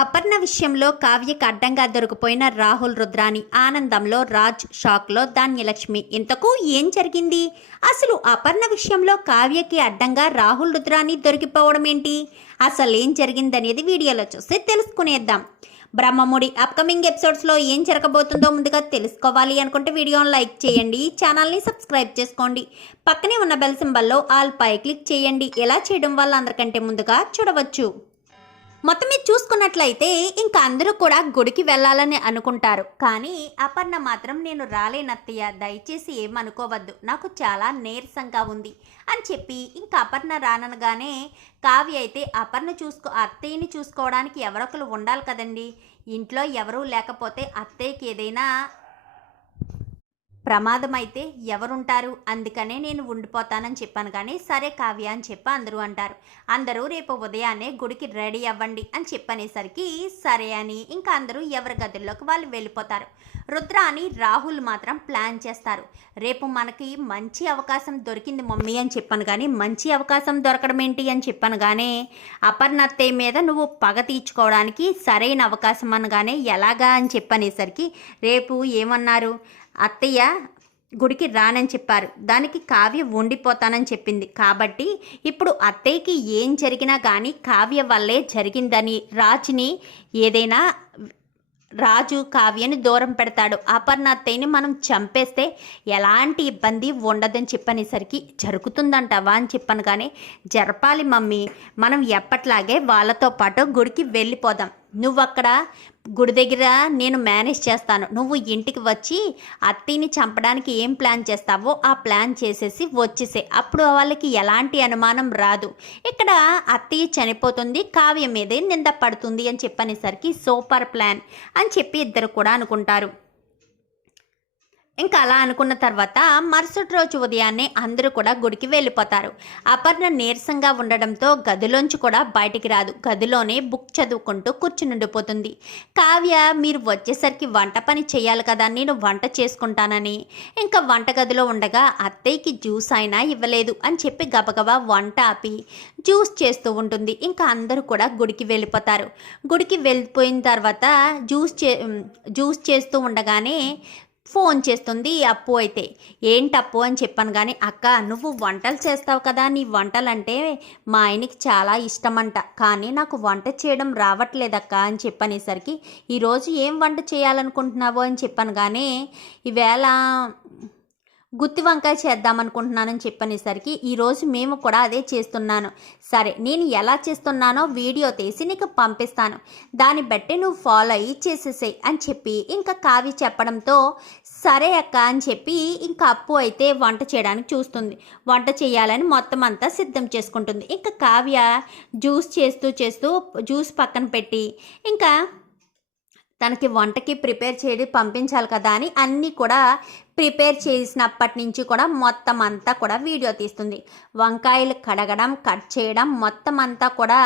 అపర్ణ విషయంలో కావ్యకి అడ్డంగా దొరికిపోయిన రాహుల్ రుద్రాని ఆనందంలో రాజ్ షాక్లో ధాన్యలక్ష్మి. ఇంతకు ఏం జరిగింది? అసలు అపర్ణ విషయంలో కావ్యకి అడ్డంగా రాహుల్ రుద్రాని దొరికిపోవడం ఏంటి? అసలు ఏం జరిగిందనేది వీడియోలో చూసి తెలుసుకునేద్దాం. బ్రహ్మముడి అప్కమింగ్ ఎపిసోడ్స్లో ఏం జరగబోతుందో ముందుగా తెలుసుకోవాలి అనుకుంటే వీడియోని లైక్ చేయండి ఛానల్ని సబ్స్క్రైబ్ చేసుకోండి. పక్కనే ఉన్న బెల్ సింబల్లో ఆల్ పై క్లిక్ చేయండి. ఎలా చేయడం వల్ల అందరికంటే ముందుగా చూడవచ్చు. మొత్తం మీద చూసుకున్నట్లయితే ఇంకా అందరూ కూడా గుడికి వెళ్ళాలని అనుకుంటారు. కానీ అపర్ణ మాత్రం నేను రాలేనత్తయ్య దయచేసి ఏమనుకోవద్దు. నాకు చాలా నీరసంగా ఉంది అని చెప్పి ఇంకా అపర్ణ రాననగానే కావ్య అయితే అపర్ణ చూసుకో అత్తయ్యని చూసుకోవడానికి ఎవరొకరు ఉండాలి కదండి. ఇంట్లో ఎవరూ లేకపోతే అత్తయ్యకి ఏదైనా ప్రమాదం అయితే ఎవరుంటారు? అందుకనే నేను ఉండిపోతానని చెప్పాను కానీ సరే కావ్య అని చెప్పి అందరూ అంటారు. అందరూ రేపు ఉదయాన్నే గుడికి రెడీ అవ్వండి అని చెప్పనేసరికి సరే అని ఇంకా అందరూ ఎవరి గదుల్లోకి వాళ్ళు వెళ్ళిపోతారు. రుద్ర అని రాహుల్ మాత్రం ప్లాన్ చేస్తారు. రేపు మనకి మంచి అవకాశం దొరికింది మమ్మీ అని చెప్పాను కానీ మంచి అవకాశం దొరకడం ఏంటి అని చెప్పాను కానీ అపర్ణత్తయ్య మీద నువ్వు పగ తీర్చుకోవడానికి సరైన అవకాశం అనగానే ఎలాగా అని చెప్పనేసరికి రేపు ఏమన్నారు? అత్తయ్య గుడికి రానని చెప్పారు. దానికి కావ్య ఉండిపోతానని చెప్పింది. కాబట్టి ఇప్పుడు అత్తయ్యకి ఏం జరిగినా కానీ కావ్య వల్లే జరిగిందని రాజుని ఏదైనా రాజు కావ్యని దూరం పెడతాడు. అపర్ణ అత్తయ్యని మనం చంపేస్తే ఎలాంటి ఇబ్బంది ఉండదని చెప్పనేసరికి జరుగుతుందంటావా అని చెప్పాను కానీ జరపాలి మమ్మీ మనం ఎప్పట్లాగే వాళ్ళతో పాటు గుడికి వెళ్ళిపోదాం. నువ్వు అక్కడ గుడి దగ్గర నేను మేనేజ్ చేస్తాను. నువ్వు ఇంటికి వచ్చి అత్తయ్యని చంపడానికి ఏం ప్లాన్ చేస్తావో ఆ ప్లాన్ చేసేసి వచ్చేసే అప్పుడు వాళ్ళకి ఎలాంటి అనుమానం రాదు. ఇక్కడ అత్తయ్య చనిపోతుంది కావ్యం మీదే నింద పడుతుంది అని చెప్పనేసరికి సూపర్ ప్లాన్ అని చెప్పి ఇద్దరు కూడా అనుకుంటారు. ఇంకా అలా అనుకున్న తర్వాత మరుసటి రోజు ఉదయాన్నే అందరూ కూడా గుడికి వెళ్ళిపోతారు. అపర్ణ నీరసంగా ఉండడంతో గదిలోంచి కూడా బయటికి రాదు. గదిలోనే బుక్ చదువుకుంటూ కూర్చునుండిపోతుంది కావ్య మీరు వచ్చేసరికి వంట పని చేయాలి కదా నేను వంట చేసుకుంటానని. ఇంకా వంటగదిలో ఉండగా అత్తయ్యకి జ్యూస్ అయినా ఇవ్వలేదు అని చెప్పి గబగబా వంట ఆపి జ్యూస్ చేస్తూ ఉంటుంది. ఇంకా అందరూ కూడా గుడికి వెళ్ళిపోతారు. గుడికి వెళ్ళిపోయిన తర్వాత జ్యూస్ చే జ్యూస్ చేస్తూ ఉండగానే ఫోన్ చేస్తుంది అప్పు అయితే. ఏంటి అని చెప్పాను కానీ అక్క నువ్వు వంటలు చేస్తావు కదా నీ వంటలంటే మా ఆయనకి చాలా ఇష్టమంట. కానీ నాకు వంట చేయడం రావట్లేదక్క అని చెప్పనేసరికి ఈరోజు ఏం వంట చేయాలనుకుంటున్నావు అని చెప్పాను కానీ ఈవేళ గుత్తి వంకాయ చేద్దామనుకుంటున్నానని చెప్పనేసరికి ఈరోజు మేము కూడా అదే చేస్తున్నాను. సరే నేను ఎలా చేస్తున్నానో వీడియో తీసి నీకు పంపిస్తాను. దాన్ని బట్టి నువ్వు ఫాలో అయ్యి చేసేసేయి అని చెప్పి ఇంకా కావి చెప్పడంతో సరే అక్క అని చెప్పి ఇంకా అప్పు అయితే వంట చేయడానికి చూస్తుంది. వంట చేయాలని మొత్తం అంతా సిద్ధం చేసుకుంటుంది. ఇంకా కావ్య జ్యూస్ చేస్తూ చేస్తూ జ్యూస్ పక్కన పెట్టి ఇంకా తనకి వంటకి ప్రిపేర్ చేయడం పంపించాలి కదా అని అన్నీ కూడా ప్రిపేర్ చేసినప్పటి నుంచి కూడా మొత్తం అంతా కూడా వీడియో తీస్తుంది. వంకాయలు కడగడం కట్ చేయడం మొత్తం అంతా కూడా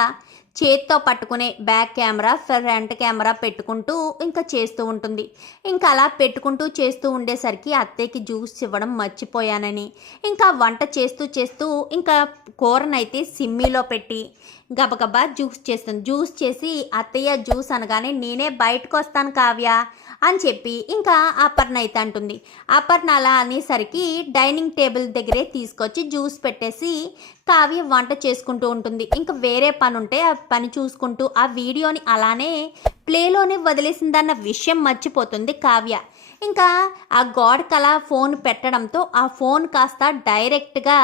చేత్తో పట్టుకునే బ్యాక్ కెమెరా ఫ్రంట్ కెమెరా పెట్టుకుంటూ ఇంకా చేస్తూ ఉంటుంది. ఇంకా అలా పెట్టుకుంటూ చేస్తూ ఉండేసరికి అత్తయ్యకి జ్యూస్ ఇవ్వడం మర్చిపోయానని. ఇంకా వంట చేస్తూ చేస్తూ ఇంకా కూరనైతే సిమ్మిలో పెట్టి గబగబా జ్యూస్ చేస్తుంది. జ్యూస్ చేసి అత్తయ్య జ్యూస్ అనగానే నేనే బయటకు వస్తాను కావ్య. అని చెప్పి ఇంకా అపర్ణ అయితే అంటుంది. అపర్ణ అలా అనేసరికి డైనింగ్ టేబుల్ దగ్గరే తీసుకొచ్చి జ్యూస్ పెట్టేసి కావ్య వంట చేసుకుంటూ ఉంటుంది. ఇంకా వేరే పని ఉంటే ఆ పని చూసుకుంటూ ఆ వీడియోని అలానే ప్లేలోనే వదిలేసిందన్న విషయం మర్చిపోతుంది కావ్య. ఇంకా ఆ గాడ్ అలా ఫోన్ పెట్టడంతో ఆ ఫోన్ కాస్త డైరెక్ట్గా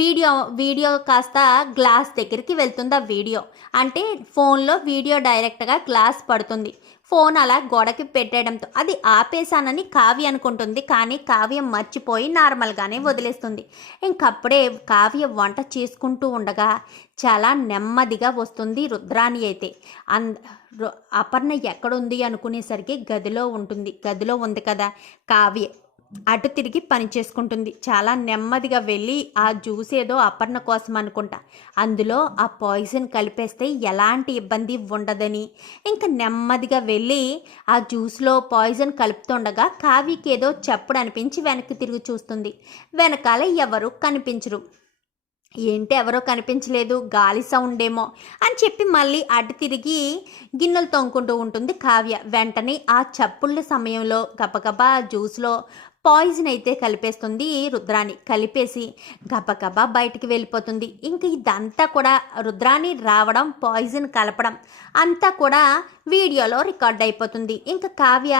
వీడియో వీడియో కాస్త గ్లాస్ దగ్గరికి వెళ్తుంది ఆ వీడియో. అంటే ఫోన్లో వీడియో డైరెక్ట్గా గ్లాస్ పడుతుంది. ఫోన్ అలా గోడకి పెట్టేయడంతో అది ఆపేశానని కావ్య అనుకుంటుంది. కానీ కావ్య మర్చిపోయి నార్మల్గానే వదిలేస్తుంది. ఇంకప్పుడే కావ్య వంట చేసుకుంటూ ఉండగా చాలా నెమ్మదిగా వస్తుంది రుద్రాణి అయితే. అన్ రు- అపర్ణ ఎక్కడుంది అనుకునేసరికి గదిలో ఉంటుంది. గదిలో ఉంది కదా కావ్య. అటు తిరిగి పని చేసుకుంటుంది. చాలా నెమ్మదిగా వెళ్ళి ఆ జ్యూస్ ఏదో అపర్ణ కోసం అనుకుంటా. అందులో ఆ పాయిజన్ కలిపేస్తే ఎలాంటి ఇబ్బంది ఉండదని. ఇంకా నెమ్మదిగా వెళ్ళి ఆ జ్యూస్లో పాయిజన్ కలుపుతుండగా కావ్యకి ఏదో చప్పుడు అనిపించి వెనక్కి తిరిగి చూస్తుంది. వెనకాల ఎవరు కనిపించరు. ఏంటి ఎవరో కనిపించలేదు గాలి సౌండ్ ఏమో అని చెప్పి మళ్ళీ అడ్డు తిరిగి గిన్నెలు తొంగుకుంటూ ఉంటుంది కావ్య. వెంటనే ఆ చప్పుళ్ళ సమయంలో గబగబా జ్యూస్లో పాయిజన్ అయితే కలిపేస్తుంది రుద్రాణి కలిపేసి గబగబా బయటికి వెళ్ళిపోతుంది. ఇంక ఇదంతా కూడా రుద్రాణి రావడం పాయిజన్ కలపడం అంతా కూడా వీడియోలో రికార్డ్ అయిపోతుంది. ఇంకా కావ్య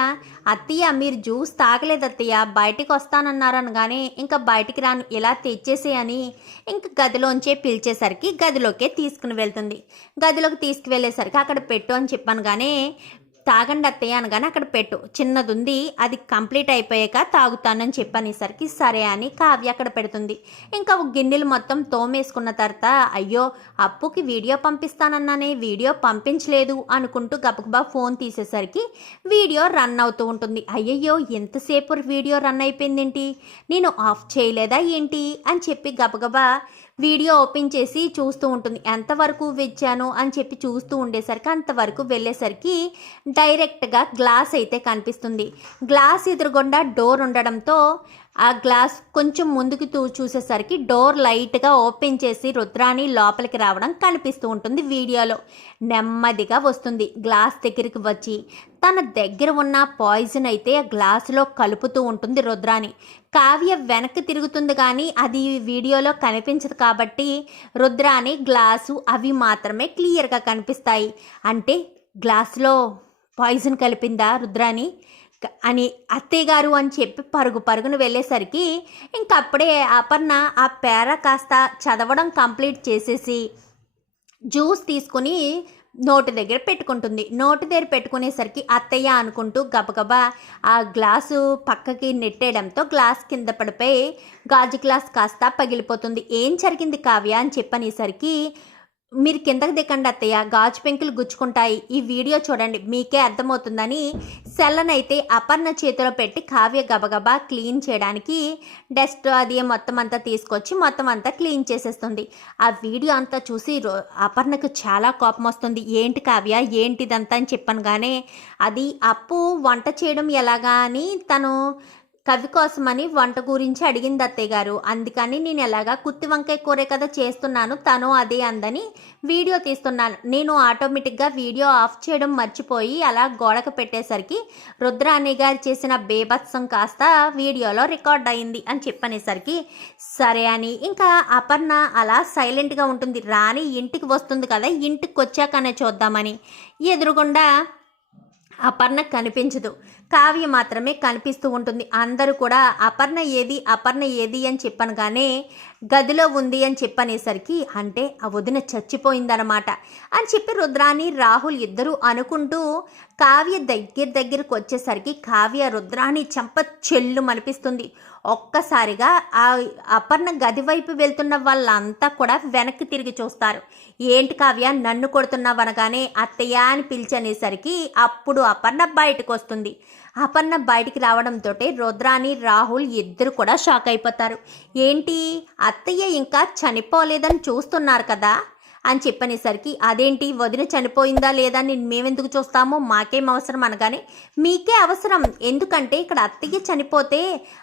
అత్తయ్య మీరు జ్యూస్ తాగలేదు అత్తయ్య బయటికి వస్తానన్నారు అనగానే ఇంకా బయటికి రాను ఇలా తెచ్చేసేయని ఇంకా గదిలోంచే పిలిచేసరికి గదిలోకే తీసుకుని వెళ్తుంది. గదిలోకి తీసుకువెళ్ళేసరికి అక్కడ పెట్టు అని చెప్పాను కానీ తాగండి అత్తయ్య అనగానే అక్కడ పెట్టు. చిన్నది ఉంది అది కంప్లీట్ అయిపోయాక తాగుతానని చెప్పనేసరికి సరే అని కావ్య అక్కడ పెడుతుంది. ఇంకా గిన్నెలు మొత్తం తోమేసుకున్న తర్వాత అయ్యో అప్పుకి వీడియో పంపిస్తానన్నానే వీడియో పంపించలేదు అనుకుంటూ గబగబా ఫోన్ తీసేసరికి వీడియో రన్ అవుతూ ఉంటుంది. అయ్యయ్యో ఎంతసేపు వీడియో రన్ అయిపోయిందేంటి? నేను ఆఫ్ చేయలేదా ఏంటి? అని చెప్పి గబగబా వీడియో ఓపెన్ చేసి చూస్తూ ఉంటుంది. ఎంతవరకు వెచ్చాను అని చెప్పి చూస్తూ ఉండేసరికి అంతవరకు వెళ్ళేసరికి డైరెక్ట్గా గ్లాస్ అయితే కనిపిస్తుంది. గ్లాస్ ఎదురుగుండా డోర్ ఉండడంతో ఆ గ్లాస్ కొంచెం ముందుకు తూ చూసేసరికి డోర్ లైట్గా ఓపెన్ చేసి రుద్రాణి లోపలికి రావడం కనిపిస్తూ ఉంటుంది వీడియోలో. నెమ్మదిగా వస్తుంది. గ్లాస్ దగ్గరికి వచ్చి తన దగ్గర ఉన్న పాయిజన్ అయితే ఆ గ్లాసులో కలుపుతూ ఉంటుంది రుద్రాణి. కావ్య వెనక్కి తిరుగుతుంది కానీ అది వీడియోలో కనిపించదు కాబట్టి రుద్రాణి గ్లాసు అవి మాత్రమే క్లియర్గా కనిపిస్తాయి. అంటే గ్లాసులో పాయిజన్ కలిపిందా రుద్రాణి? అని అత్తయ్య గారు అని చెప్పి పరుగు పరుగున వెళ్ళేసరికి ఇంకప్పుడే అపర్ణ ఆ పేర కాస్త చదవడం కంప్లీట్ చేసేసి జ్యూస్ తీసుకుని నోటి దగ్గర పెట్టుకుంటుంది. నోటి దగ్గర పెట్టుకునేసరికి అత్తయ్య అనుకుంటూ గబగబా ఆ గ్లాసు పక్కకి నెట్టేయడంతో గ్లాస్ కింద పడిపోయి గాజు గ్లాస్ కాస్త పగిలిపోతుంది. ఏం జరిగింది కావ్య అని చెప్పనేసరికి మీరు కిందకు దిక్కండి అత్తయ్య గాజు పెంకులు గుచ్చుకుంటాయి. ఈ వీడియో చూడండి మీకే అర్థమవుతుందని సెల్లనైతే అపర్ణ చేతిలో పెట్టి కావ్య గబగబా క్లీన్ చేయడానికి డస్ట్ అది మొత్తం అంతా తీసుకొచ్చి మొత్తం అంతా క్లీన్ చేసేస్తుంది. ఆ వీడియో అంతా చూసి రో అపర్ణకు చాలా కోపం వస్తుంది. ఏంటి కావ్య ఏంటిదంతా అని చెప్పాను అది అప్పు వంట చేయడం ఎలాగా అని తను కవి కోసమని వంట గురించి అడిగింది అత్తయ్య గారు. అందుకని నేను ఎలాగా కుత్తి వంకాయ కూర కదా చేస్తున్నాను తను అదే అందని వీడియో తీస్తున్నాను. నేను ఆటోమేటిక్గా వీడియో ఆఫ్ చేయడం మర్చిపోయి అలా గోడకు పెట్టేసరికి రుద్రాణి గారు చేసిన బేభత్సం కాస్త వీడియోలో రికార్డ్ అయింది అని చెప్పనేసరికి సరే అని ఇంకా అపర్ణ అలా సైలెంట్గా ఉంటుంది రాణి ఇంటికి వస్తుంది కదా ఇంటికి వచ్చాకనే చూద్దామని. ఎదురుగుండా అపర్ణ కనిపించదు. కావ్య మాత్రమే కనిపిస్తూ ఉంటుంది. అందరూ కూడా అపర్ణ ఏది అపర్ణ ఏది అని చెప్పను గదిలో ఉంది అని చెప్పనేసరికి అంటే ఆ వదిన చచ్చిపోయిందనమాట అని చెప్పి రుద్రాని రాహుల్ ఇద్దరూ అనుకుంటూ కావ్య దగ్గర దగ్గరకు వచ్చేసరికి కావ్య రుద్రాని చెంప చెల్లు మనిపిస్తుంది ఒక్కసారిగా ఆ అపర్ణ గది వైపు వెళ్తున్న వాళ్ళంతా కూడా వెనక్కి తిరిగి చూస్తారు. ఏంటి కావ్య నన్ను కొడుతున్నావనగానే అత్తయ్య అని పిలిచనేసరికి అప్పుడు అపర్ణ బయటకు వస్తుంది అపర్ణ బయటికి రావడంతో రుద్రాని రాహుల్ ఇద్దరు కూడా షాక్ అయిపోతారు. ఏంటి? అత్తయ్య ఇంకా చనిపోలేదని చూస్తున్నారు కదా? అని చెప్పనేసరికి అదేంటి? వదిన చనిపోయిందా లేదా? అని మేమెందుకు చూస్తామో మాకేం అవసరం అనగానే మీకే అవసరం. ఎందుకంటే ఇక్కడ అత్తయ్య చనిపోతే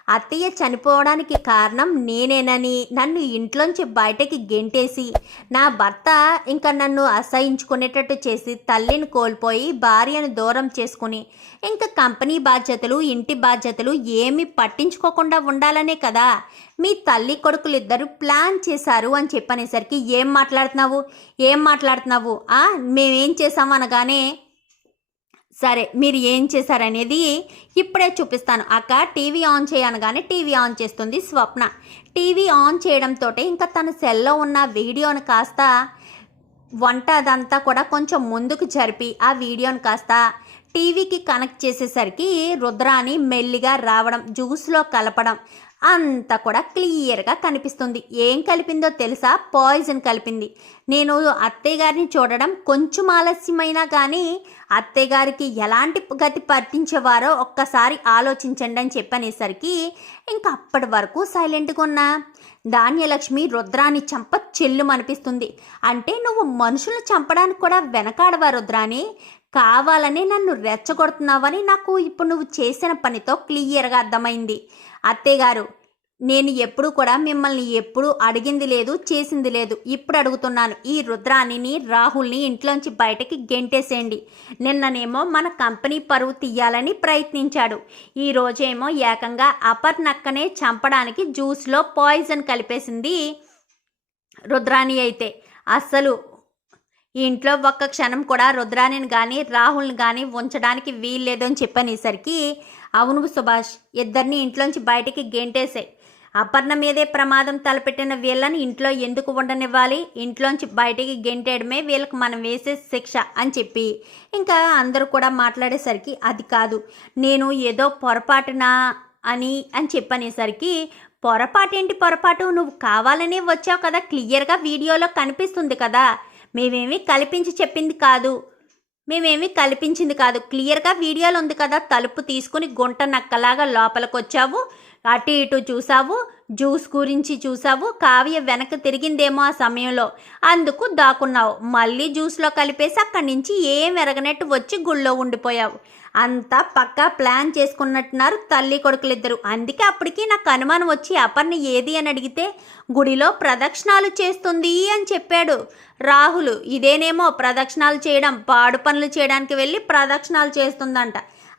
అత్తయ్య చనిపోవడానికి కారణం నేనేనని నన్ను ఇంట్లోంచి బయటకి గెంటేసి నా భర్త ఇంకా నన్ను అసహించుకునేటట్టు చేసి తల్లిని కోల్పోయి భార్యను దూరం చేసుకుని ఇంకా కంపెనీ బాధ్యతలు ఇంటి బాధ్యతలు ఏమీ పట్టించుకోకుండా ఉండాలనే కదా. మీ తల్లి కొడుకులు ఇద్దరు ప్లాన్ చేశారు అని చెప్పనేసరికి ఏం మాట్లాడుతున్నావు? ఏం మాట్లాడుతున్నావు? ఆ మేమేం చేసాము అనగానే సరే మీరు ఏం చేశారనేది ఇప్పుడే చూపిస్తాను. అక్క టీవీ ఆన్ చేయనగానే టీవీ ఆన్ చేస్తుంది స్వప్న. టీవీ ఆన్ చేయడంతో ఇంకా తన సెల్లో ఉన్న వీడియోను కాస్త వంట అదంతా కూడా కొంచెం ముందుకు జరిపి ఆ వీడియోని కాస్త టీవీకి కనెక్ట్ చేసేసరికి రుద్రాని మెల్లిగా రావడం జ్యూస్లో కలపడం అంతా కూడా క్లియర్గా కనిపిస్తుంది. ఏం కలిపిందో తెలుసా? పాయిజన్ కలిపింది. నేను అత్తయ్య గారిని చూడడం కొంచెం ఆలస్యమైనా కానీ అత్తయ్య గారికి ఎలాంటి గతి పట్టించేవారో ఒక్కసారి ఆలోచించండి అని చెప్పనేసరికి ఇంకా అప్పటి వరకు సైలెంట్గా ఉన్నా. ధాన్యలక్ష్మి రుద్రాని చంప చెల్లుమనిపిస్తుంది. అంటే నువ్వు మనుషులు చంపడానికి కూడా వెనకాడవా రుద్రాని కావాలని నన్ను రెచ్చగొడుతున్నావని నాకు ఇప్పుడు నువ్వు చేసిన పనితో క్లియర్గా అర్థమైంది. అత్తయ్యగారు నేను ఎప్పుడు కూడా మిమ్మల్ని ఎప్పుడు అడిగింది లేదు చేసింది లేదు. ఇప్పుడు అడుగుతున్నాను. ఈ రుద్రాణిని రాహుల్ని ఇంట్లోంచి బయటకి గెంటేసేయండి. నిన్ననేమో మన కంపెనీ పరువు తీయాలని ప్రయత్నించాడు. ఈ రోజేమో ఏకంగా అపర్నక్కనే చంపడానికి జ్యూస్లో పాయిజన్ కలిపేసింది రుద్రాణి అయితే. అస్సలు ఈ ఇంట్లో ఒక్క క్షణం కూడా రుద్రాణిని కానీ రాహుల్ని కానీ ఉంచడానికి వీల్లేదు అని చెప్పనేసరికి అవును సుభాష్ ఇద్దరిని ఇంట్లోంచి బయటికి గెంటేశాయి అపర్ణ మీదే ప్రమాదం తలపెట్టిన వీళ్ళని ఇంట్లో ఎందుకు ఉండనివ్వాలి? ఇంట్లోంచి బయటికి గెంటేయడమే వీళ్ళకి మనం వేసే శిక్ష అని చెప్పి ఇంకా అందరూ కూడా మాట్లాడేసరికి అది కాదు నేను ఏదో పొరపాటున అని అని చెప్పనేసరికి పొరపాటేంటి పొరపాటు? నువ్వు కావాలనే వచ్చావు కదా క్లియర్గా వీడియోలో కనిపిస్తుంది కదా. మేమేమి కల్పించి చెప్పింది కాదు. మేమేమి కల్పించింది కాదు. క్లియర్గా వీడియోలు ఉంది కదా తలుపు తీసుకుని గుంట నక్కలాగా లోపలికి వచ్చావు అటు ఇటు చూసావు జ్యూస్ గురించి చూసావు కావ్య వెనక్కి తిరిగిందేమో ఆ సమయంలో. అందుకు దాక్కున్నావు. మళ్ళీ జ్యూస్లో కలిపేసి అక్కడి నుంచి ఏం ఎరగనట్టు వచ్చి గుళ్ళో ఉండిపోయావు. అంతా పక్కా ప్లాన్ చేసుకున్నట్టున్నారు తల్లి కొడుకులిద్దరు. అందుకే అప్పటికి నాకు అనుమానం వచ్చి అపర్ణ ఏది అని అడిగితే గుడిలో ప్రదక్షిణాలు చేస్తుంది అని చెప్పాడు. రాహులు ఇదేనేమో ప్రదక్షిణాలు చేయడం పాడు పనులు చేయడానికి వెళ్ళి ప్రదక్షిణాలు చేస్తుందంట.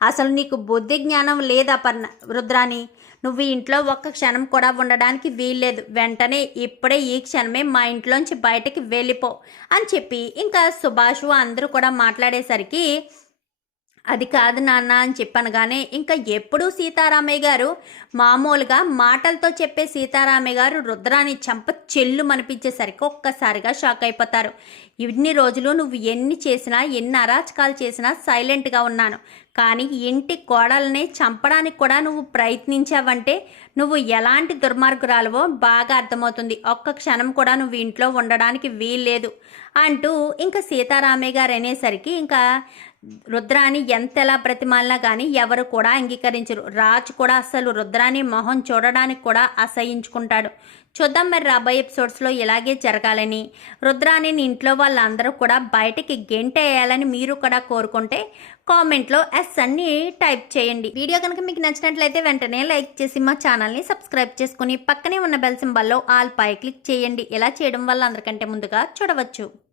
అసలు నీకు బుద్ధి జ్ఞానం లేదా పర్ణ రుద్రాని నువ్వు ఇంట్లో ఒక్క క్షణం కూడా ఉండడానికి వీల్లేదు. వెంటనే ఇప్పుడే ఈ క్షణమే మా ఇంట్లోంచి బయటకి వెళ్ళిపో అని చెప్పి ఇంకా సుభాష్ అందరూ కూడా మాట్లాడేసరికి అది కాదు నాన్న అని చెప్పనగానే ఇంకా ఎప్పుడూ సీతారామయ్య గారు మామూలుగా మాటలతో చెప్పే సీతారామయ్య గారు రుద్రాన్ని చంప చెల్లు మనిపించేసరికి ఒక్కసారిగా షాక్ అయిపోతారు. ఇన్ని రోజులు నువ్వు ఎన్ని చేసినా ఎన్ని అరాచకాలు చేసినా సైలెంట్గా ఉన్నాను. కానీ ఇంటి కోడల్ని చంపడానికి కూడా నువ్వు ప్రయత్నించావంటే నువ్వు ఎలాంటి దుర్మార్గురాలవో బాగా అర్థమవుతుంది. ఒక్క క్షణం కూడా నువ్వు ఇంట్లో ఉండడానికి వీల్లేదు అంటూ ఇంకా సీతారామయ్య గారు అనేసరికి ఇంకా రుద్రాని ఎంతలా ప్రతిమాలినా కానీ ఎవరు కూడా అంగీకరించరు. రాజు కూడా అసలు రుద్రాని మొహం చూడడానికి కూడా అసహించుకుంటాడు. చూద్దాం మరి రాబోయే ఎపిసోడ్స్లో ఇలాగే జరగాలని. రుద్రాని ఇంట్లో వాళ్ళందరూ కూడా బయటికి గెంటేయాలని మీరు కూడా కోరుకుంటే కామెంట్లో ఎస్ అన్ని టైప్ చేయండి. వీడియో కనుక మీకు నచ్చినట్లయితే వెంటనే లైక్ చేసి మా ఛానల్ని సబ్స్క్రైబ్ చేసుకుని పక్కనే ఉన్న బెల్ సింబల్లో ఆల్ పై క్లిక్ చేయండి. ఇలా చేయడం వల్ల అందరికంటే ముందుగా చూడవచ్చు.